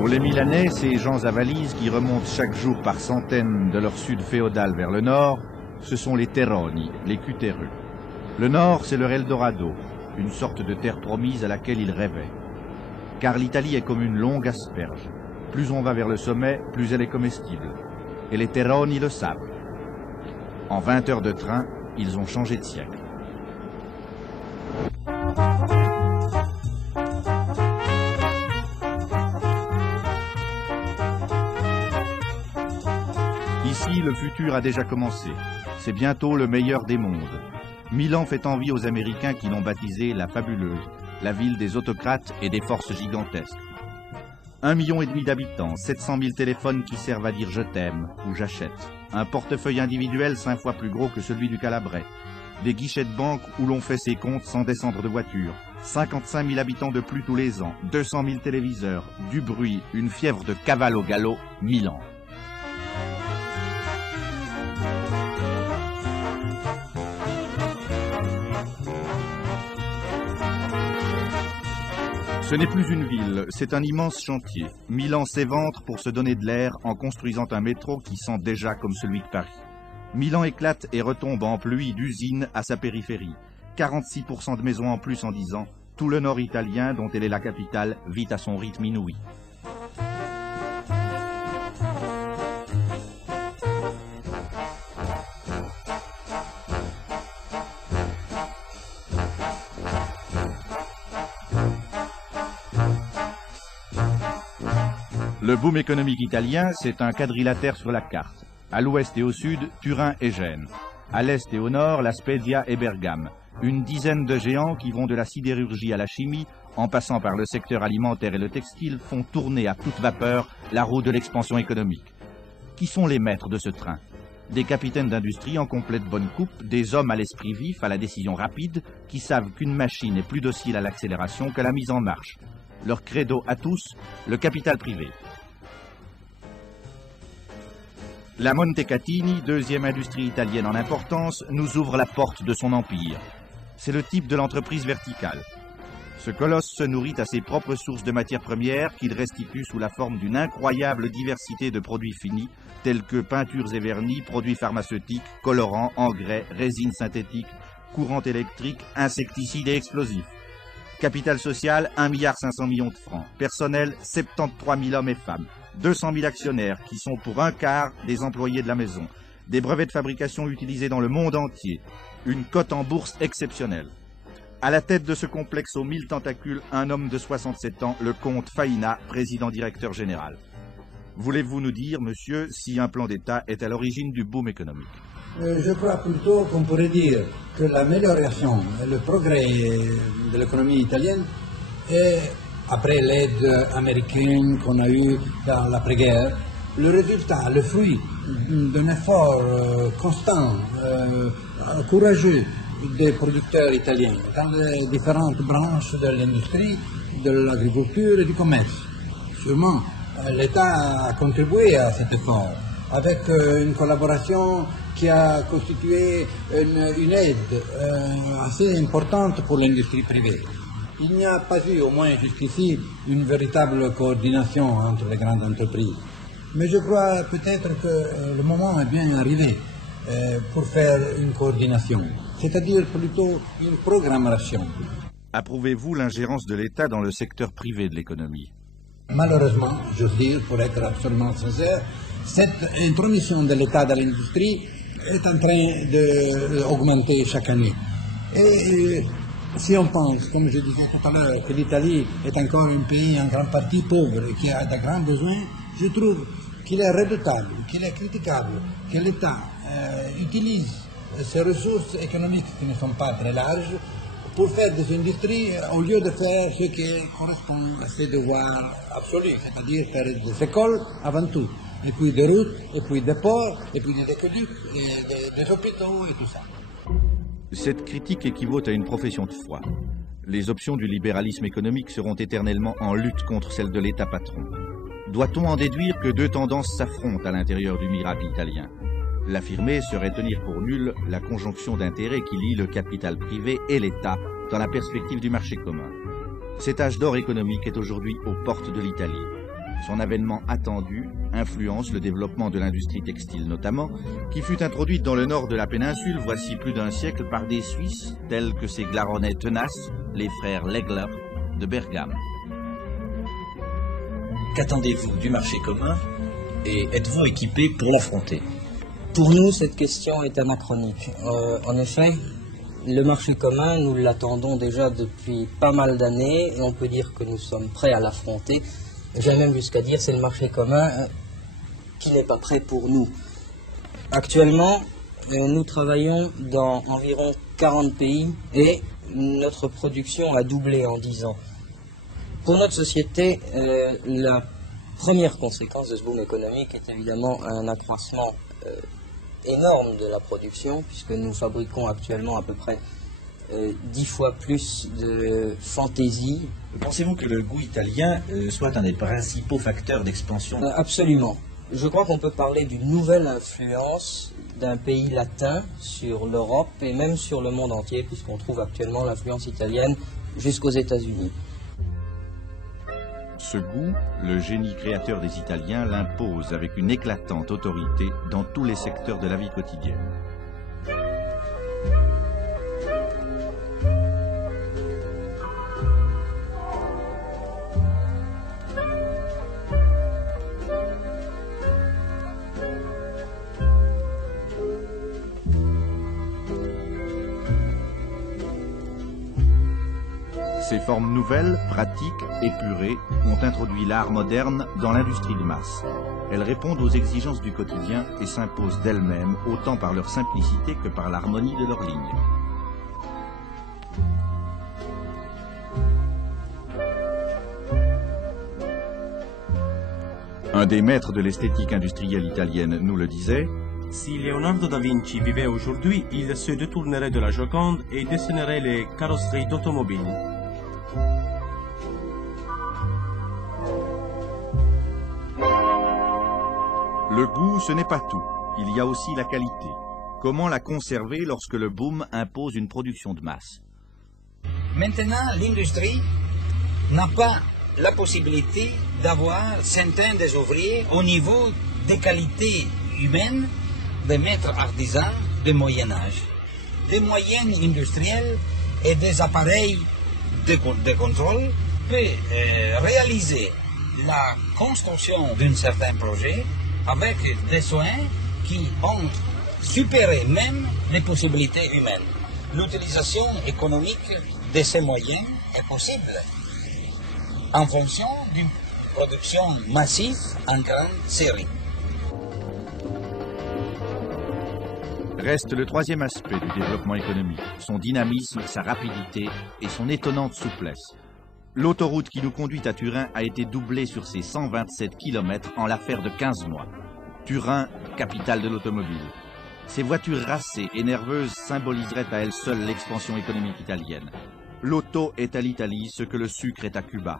Pour les Milanais, ces gens à valises qui remontent chaque jour par centaines de leur sud féodal vers le nord, ce sont les terroni, les cutéreux. Le nord, c'est leur Eldorado, une sorte de terre promise à laquelle ils rêvaient. Car l'Italie est comme une longue asperge. Plus on va vers le sommet, plus elle est comestible. Et les terroni le savent. En 20 heures de train, ils ont changé de siècle. Ici, le futur a déjà commencé. C'est bientôt le meilleur des mondes. Milan fait envie aux Américains qui l'ont baptisée la fabuleuse, la ville des autocrates et des forces gigantesques. 1,5 million d'habitants, 700 000 téléphones qui servent à dire je t'aime ou j'achète. Un portefeuille individuel 5 fois plus gros que celui du Calabrais. Des guichets de banque où l'on fait ses comptes sans descendre de voiture. 55 000 habitants de plus tous les ans, 200 000 téléviseurs, du bruit, une fièvre de cavale au galop, Milan. Ce n'est plus une ville, c'est un immense chantier. Milan s'éventre pour se donner de l'air en construisant un métro qui sent déjà comme celui de Paris. Milan éclate et retombe en pluie d'usines à sa périphérie. 46% de maisons en plus en 10 ans. Tout le nord italien, dont elle est la capitale, vit à son rythme inouï. Le boom économique italien, c'est un quadrilatère sur la carte. À l'ouest et au sud, Turin et Gênes. À l'est et au nord, La Spezia et Bergame. Une dizaine de géants qui vont de la sidérurgie à la chimie, en passant par le secteur alimentaire et le textile, font tourner à toute vapeur la roue de l'expansion économique. Qui sont les maîtres de ce train? Des capitaines d'industrie en complète bonne coupe, des hommes à l'esprit vif, à la décision rapide, qui savent qu'une machine est plus docile à l'accélération que la mise en marche. Leur credo à tous, le capital privé. La Montecatini, deuxième industrie italienne en importance, nous ouvre la porte de son empire. C'est le type de l'entreprise verticale. Ce colosse se nourrit à ses propres sources de matières premières qu'il restitue sous la forme d'une incroyable diversité de produits finis, tels que peintures et vernis, produits pharmaceutiques, colorants, engrais, résines synthétiques, courants électriques, insecticides et explosifs. Capital social, 1,5 milliard de francs. Personnel, 73 000 hommes et femmes. 200 000 actionnaires qui sont pour un quart des employés de la maison. Des brevets de fabrication utilisés dans le monde entier. Une cote en bourse exceptionnelle. À la tête de ce complexe aux 1000 tentacules, un homme de 67 ans, le comte Faina, président-directeur général. Voulez-vous nous dire, monsieur, si un plan d'État est à l'origine du boom économique? Je crois plutôt qu'on pourrait dire que l'amélioration et le progrès de l'économie italienne est, après l'aide américaine qu'on a eue dans l'après-guerre, le résultat, le fruit d'un effort constant, courageux des producteurs italiens dans les différentes branches de l'industrie, de l'agriculture et du commerce. Sûrement, l'État a contribué à cet effort avec une collaboration qui a constitué une aide assez importante pour l'industrie privée. Il n'y a pas eu, au moins jusqu'ici, une véritable coordination entre les grandes entreprises. Mais je crois peut-être que le moment est bien arrivé pour faire une coordination, c'est-à-dire plutôt une programmation. Approuvez-vous l'ingérence de l'État dans le secteur privé de l'économie? Malheureusement, je veux dire, pour être absolument sincère, cette intromission de l'État dans l'industrie est en train d'augmenter chaque année. Et si on pense, comme je disais tout à l'heure, que l'Italie est encore un pays en grande partie pauvre et qui a de grands besoins, je trouve qu'il est redoutable, qu'il est critiquable que l'État utilise ses ressources économiques qui ne sont pas très larges pour faire des industries au lieu de faire ce qui correspond à ses devoirs absolus, c'est-à-dire faire des écoles avant tout, et puis des routes, et puis des ports, et puis des aqueducs, et des hôpitaux et tout ça. Cette critique équivaut à une profession de foi. Les options du libéralisme économique seront éternellement en lutte contre celles de l'État patron. Doit-on en déduire que deux tendances s'affrontent à l'intérieur du miracle italien? L'affirmer serait tenir pour nul la conjonction d'intérêts qui lie le capital privé et l'État dans la perspective du marché commun. Cet âge d'or économique est aujourd'hui aux portes de l'Italie. Son avènement attendu influence le développement de l'industrie textile notamment, qui fut introduite dans le nord de la péninsule voici plus d'un siècle par des Suisses tels que ces glaronnais tenaces, les frères Legler de Bergame. Qu'attendez-vous du marché commun et êtes-vous équipé pour l'affronter? Pour nous, cette question est anachronique. En effet, le marché commun, nous l'attendons déjà depuis pas mal d'années et on peut dire que nous sommes prêts à l'affronter. J'ai même jusqu'à dire que c'est le marché commun qui n'est pas prêt pour nous. Actuellement, nous travaillons dans environ 40 pays et notre production a doublé en 10 ans. Pour notre société, la première conséquence de ce boom économique est évidemment un accroissement énorme de la production, puisque nous fabriquons actuellement à peu près 10 fois plus de fantaisie. Pensez-vous que le goût italien soit un des principaux facteurs d'expansion? Absolument. Je crois qu'on peut parler d'une nouvelle influence d'un pays latin sur l'Europe et même sur le monde entier, puisqu'on trouve actuellement l'influence italienne jusqu'aux États-Unis. Ce goût, le génie créateur des Italiens l'impose avec une éclatante autorité dans tous les secteurs de la vie quotidienne. Ces formes nouvelles, pratiques, épurées, ont introduit l'art moderne dans l'industrie de masse. Elles répondent aux exigences du quotidien et s'imposent d'elles-mêmes autant par leur simplicité que par l'harmonie de leurs lignes. Un des maîtres de l'esthétique industrielle italienne nous le disait: Si Leonardo da Vinci vivait aujourd'hui, il se détournerait de la Joconde et dessinerait les carrosseries d'automobiles. Le goût, ce n'est pas tout. Il y a aussi la qualité. Comment la conserver lorsque le boom impose une production de masse? Maintenant, l'industrie n'a pas la possibilité d'avoir centaines des ouvriers au niveau des qualités humaines des maîtres artisans du Moyen-Âge. Des moyens industriels et des appareils de contrôle peuvent réaliser la construction d'un certain projet avec des soins qui ont supéré même les possibilités humaines. L'utilisation économique de ces moyens est possible en fonction d'une production massive en grande série. Reste le troisième aspect du développement économique, son dynamisme, sa rapidité et son étonnante souplesse. L'autoroute qui nous conduit à Turin a été doublée sur ses 127 km en l'affaire de 15 mois. Turin, capitale de l'automobile. Ces voitures racées et nerveuses symboliseraient à elles seules l'expansion économique italienne. L'auto est à l'Italie ce que le sucre est à Cuba.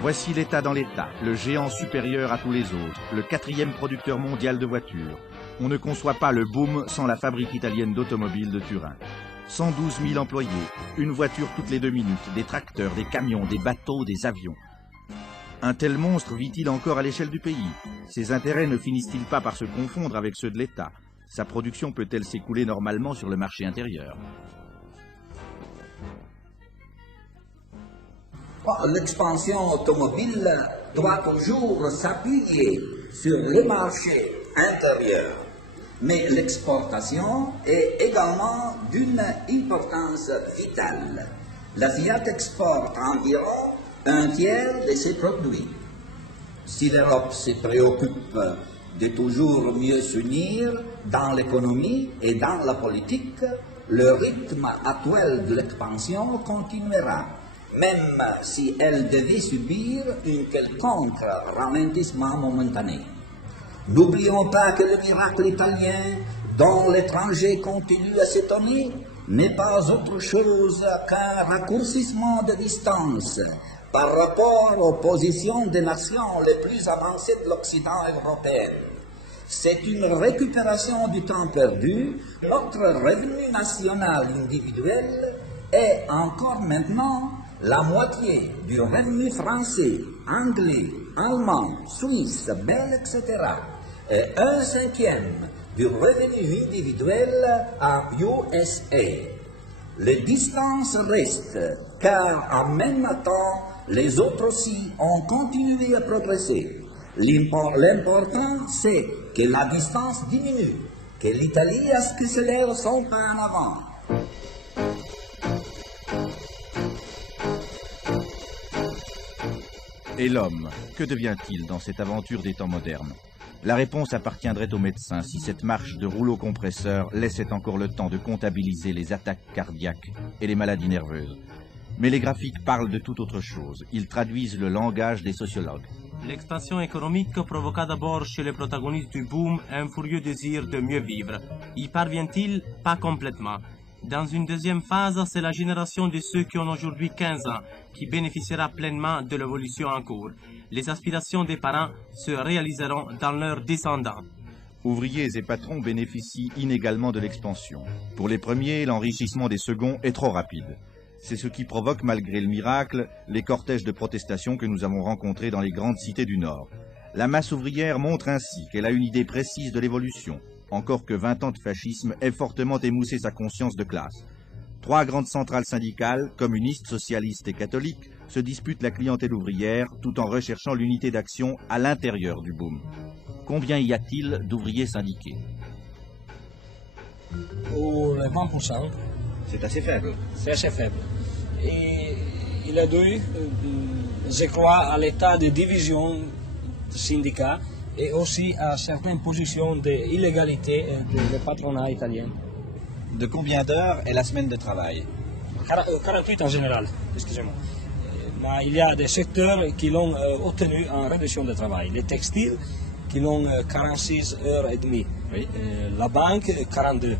Voici l'État dans l'État, le géant supérieur à tous les autres, le 4e producteur mondial de voitures. On ne conçoit pas le boom sans la fabrique italienne d'automobiles de Turin. 112 000 employés, une voiture toutes les 2 minutes, des tracteurs, des camions, des bateaux, des avions. Un tel monstre vit-il encore à l'échelle du pays? Ses intérêts ne finissent-ils pas par se confondre avec ceux de l'État? Sa production peut-elle s'écouler normalement sur le marché intérieur? L'expansion automobile doit toujours s'appuyer sur le marché intérieur, mais l'exportation est également d'une importance vitale. La Fiat exporte environ un tiers de ses produits. Si l'Europe se préoccupe de toujours mieux s'unir dans l'économie et dans la politique, le rythme actuel de l'expansion continuera, même si elle devait subir un quelconque ralentissement momentané. N'oublions pas que le miracle italien, dont l'étranger continue à s'étonner, n'est pas autre chose qu'un raccourcissement de distance par rapport aux positions des nations les plus avancées de l'Occident européen. C'est une récupération du temps perdu. Notre revenu national individuel est encore maintenant la moitié du revenu français, anglais, allemand, suisse, belge, etc. Et 1/5 du revenu individuel en USA. Les distances restent, car en même temps, les autres aussi ont continué à progresser. L'important, c'est que la distance diminue, que l'Italie accélère son pas en avant. Et l'homme, que devient-il dans cette aventure des temps modernes? La réponse appartiendrait aux médecins si cette marche de rouleau compresseur laissait encore le temps de comptabiliser les attaques cardiaques et les maladies nerveuses. Mais les graphiques parlent de toute autre chose. Ils traduisent le langage des sociologues. L'expansion économique provoqua d'abord chez les protagonistes du boom un furieux désir de mieux vivre. Y parvient-il? Pas complètement. Dans une deuxième phase, c'est la génération de ceux qui ont aujourd'hui 15 ans qui bénéficiera pleinement de l'évolution en cours. Les aspirations des parents se réaliseront dans leurs descendants. Ouvriers et patrons bénéficient inégalement de l'expansion. Pour les premiers, l'enrichissement des seconds est trop rapide. C'est ce qui provoque, malgré le miracle, les cortèges de protestation que nous avons rencontrés dans les grandes cités du Nord. La masse ouvrière montre ainsi qu'elle a une idée précise de l'évolution, encore que 20 ans de fascisme aient fortement émoussé sa conscience de classe. 3 grandes centrales syndicales, communistes, socialistes et catholiques, se disputent la clientèle ouvrière tout en recherchant l'unité d'action à l'intérieur du boom. Combien y a-t-il d'ouvriers syndiqués? Pour les 20%. C'est assez faible. C'est assez faible. Et il est dû, je crois, à l'état de division syndicats et aussi à certaines positions d'illégalité du patronat italien. De combien d'heures est la semaine de travail? 48 en général, excusez-moi. Mais il y a des secteurs qui l'ont obtenu en réduction de travail. Les textiles qui l'ont 46 heures et demie. Oui. La banque, 42.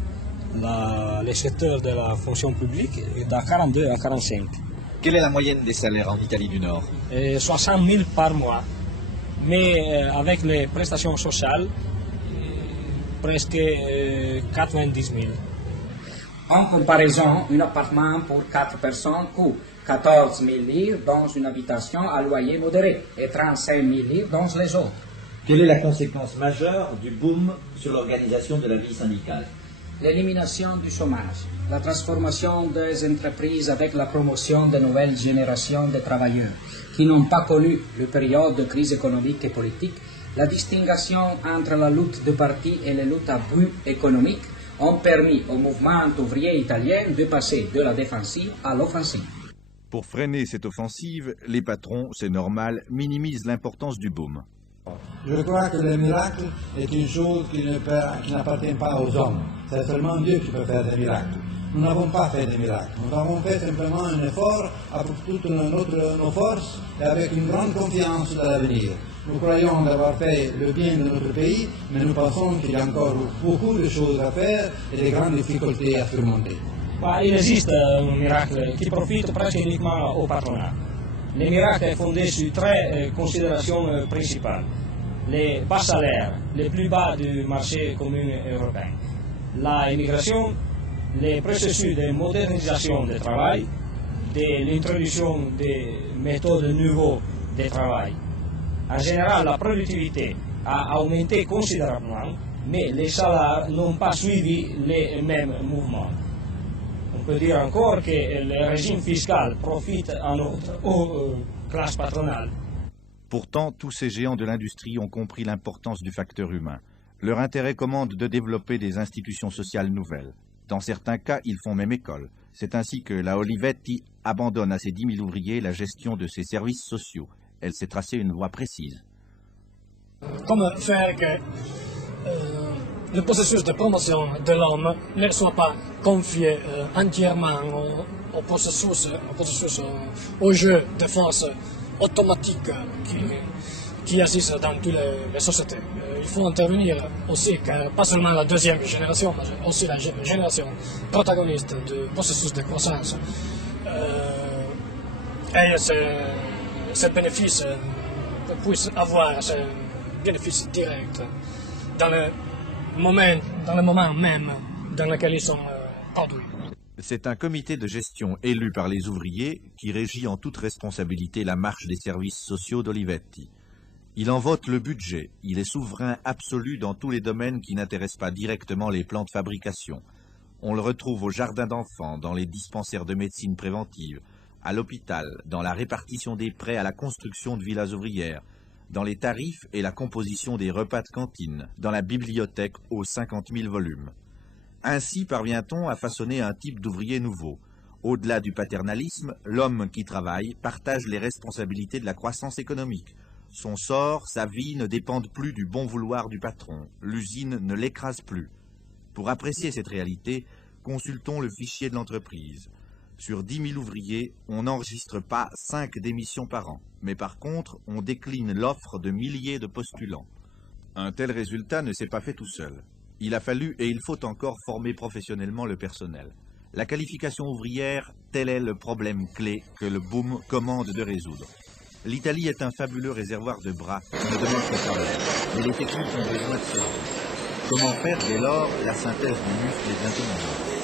Les secteurs de la fonction publique, de 42 à 45. Quelle est la moyenne des salaires en Italie du Nord? 60 000 par mois. Mais avec les prestations sociales, presque 90 000. En comparaison, un appartement pour 4 personnes coûte 14 000 livres dans une habitation à loyer modéré et 35 000 livres dans les autres. Quelle est la conséquence majeure du boom sur l'organisation de la vie syndicale? L'élimination du chômage, la transformation des entreprises avec la promotion de nouvelles générations de travailleurs qui n'ont pas connu la période de crise économique et politique, la distinction entre la lutte de partis et les luttes à but économique ont permis au mouvement ouvrier italien de passer de la défensive à l'offensive. Pour freiner cette offensive, les patrons, c'est normal, minimisent l'importance du boom. Je crois que le miracle est une chose qui n'appartient pas aux hommes. C'est seulement Dieu qui peut faire des miracles. Nous n'avons pas fait des miracles. Nous avons fait simplement un effort avec toutes nos forces et avec une grande confiance dans l'avenir. Nous croyons d'avoir fait le bien de notre pays, mais nous pensons qu'il y a encore beaucoup de choses à faire et de grandes difficultés à surmonter. Il existe un miracle qui profite presque uniquement au patronat. Le miracle est fondé sur 3 considérations principales. Les bas salaires, les plus bas du marché commun européen, l'immigration, les processus de modernisation du travail, de l'introduction des méthodes nouvelles de travail. En général, la productivité a augmenté considérablement, mais les salaires n'ont pas suivi les mêmes mouvements. On peut dire encore que le régime fiscal profite aux classes patronales. Pourtant, tous ces géants de l'industrie ont compris l'importance du facteur humain. Leur intérêt commande de développer des institutions sociales nouvelles. Dans certains cas, ils font même école. C'est ainsi que la Olivetti abandonne à ses 10 000 ouvriers la gestion de ses services sociaux. Elle s'est tracée une voie précise. Comment faire que le processus de promotion de l'homme ne soit pas confié entièrement au jeu de force automatique qui assiste dans toutes les sociétés. Il faut intervenir aussi, car pas seulement la deuxième génération, mais aussi la génération protagoniste du processus de croissance. Et ces bénéfices puissent avoir ces bénéfices directs dans le moment même dans lequel ils sont produits. C'est un comité de gestion élu par les ouvriers qui régit en toute responsabilité la marche des services sociaux d'Olivetti. Il en vote le budget, il est souverain absolu dans tous les domaines qui n'intéressent pas directement les plans de fabrication. On le retrouve au jardin d'enfants, dans les dispensaires de médecine préventive, à l'hôpital, dans la répartition des prêts à la construction de villas ouvrières, dans les tarifs et la composition des repas de cantine, dans la bibliothèque aux 50 000 volumes. Ainsi parvient-on à façonner un type d'ouvrier nouveau. Au-delà du paternalisme, l'homme qui travaille partage les responsabilités de la croissance économique. Son sort, sa vie ne dépendent plus du bon vouloir du patron. L'usine ne l'écrase plus. Pour apprécier cette réalité, consultons le fichier de l'entreprise. Sur 10 000 ouvriers, on n'enregistre pas 5 démissions par an. Mais par contre, on décline l'offre de milliers de postulants. Un tel résultat ne s'est pas fait tout seul. Il a fallu et il faut encore former professionnellement le personnel. La qualification ouvrière, tel est le problème clé que le boom commande de résoudre. L'Italie est un fabuleux réservoir de bras qui ne demande que travail, mais les techniques ont besoin de cela. Comment faire dès lors la synthèse du muscle est bientôt mondiale.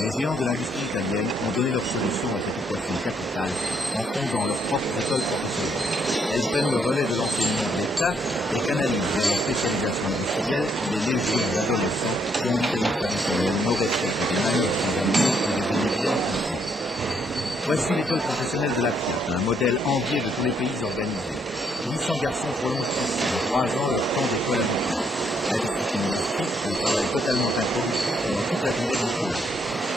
Les géants de l'industrie italienne ont donné leur solution à cette équation capitale en fondant leurs propres écoles professionnelles. Elles prennent le relais de l'enseignement de l'État et canalisent vers la spécialisation industrielle des légions d'adolescents qui en Italie traditionnelle n'auraient fait que des manières fondamentales et des exigences puissantes. Voici l'école professionnelle de la Fiat, un modèle envié de tous les pays organisés. 800 garçons prolongent ici en 3 ans leur temps d'école à Milan. La discipline est stricte, le travail totalement improductif pendant toute la durée du cours.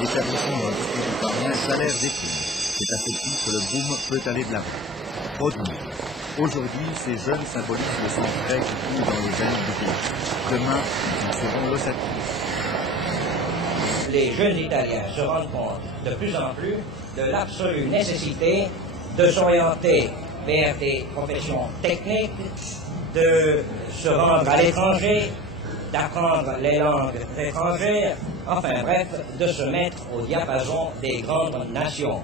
L'établissement distribue par un salaire décline. C'est à ce titre que le boom peut aller de l'avant. Produire. Aujourd'hui, ces jeunes symbolisent le sang frais qui coule dans les veines du pays. Demain, ils seront l'ossature. Les jeunes Italiens se rendent compte de plus en plus de l'absolue nécessité de s'orienter vers des professions techniques, de se rendre à l'étranger, d'apprendre les langues étrangères, enfin bref, de se mettre au diapason des grandes nations.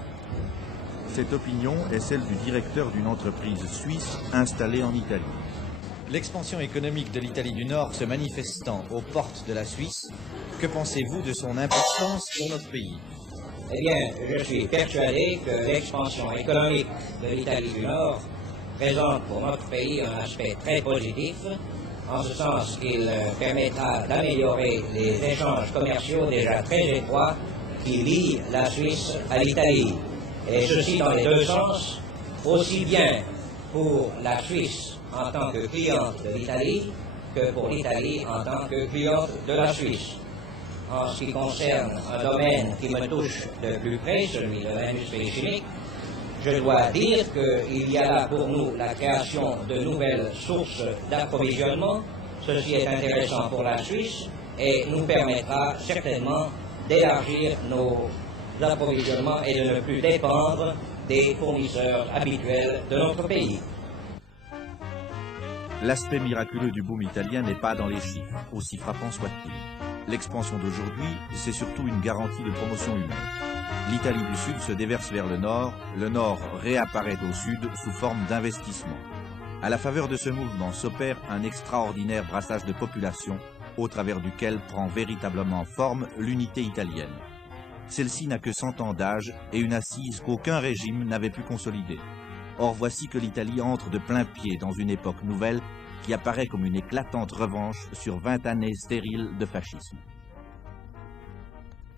Cette opinion est celle du directeur d'une entreprise suisse installée en Italie. L'expansion économique de l'Italie du Nord se manifestant aux portes de la Suisse, que pensez-vous de son importance pour notre pays? Eh bien, je suis persuadé que l'expansion économique de l'Italie du Nord présente pour notre pays un aspect très positif, en ce sens qu'il permettra d'améliorer les échanges commerciaux déjà très étroits qui lient la Suisse à l'Italie. Et ceci dans les deux sens, aussi bien pour la Suisse en tant que cliente de l'Italie que pour l'Italie en tant que cliente de la Suisse. En ce qui concerne un domaine qui me touche de plus près, celui de l'industrie chimique, je dois dire qu'il y a là pour nous la création de nouvelles sources d'approvisionnement. Ceci est intéressant pour la Suisse et nous permettra certainement d'élargir nos approvisionnements et de ne plus dépendre des fournisseurs habituels de notre pays. L'aspect miraculeux du boom italien n'est pas dans les chiffres, aussi frappant soit-il. L'expansion d'aujourd'hui, c'est surtout une garantie de promotion humaine. L'Italie du Sud se déverse vers le Nord réapparaît au Sud sous forme d'investissement. À la faveur de ce mouvement s'opère un extraordinaire brassage de population, au travers duquel prend véritablement forme l'unité italienne. Celle-ci n'a que 100 ans d'âge et une assise qu'aucun régime n'avait pu consolider. Or voici que l'Italie entre de plein pied dans une époque nouvelle qui apparaît comme une éclatante revanche sur 20 années stériles de fascisme.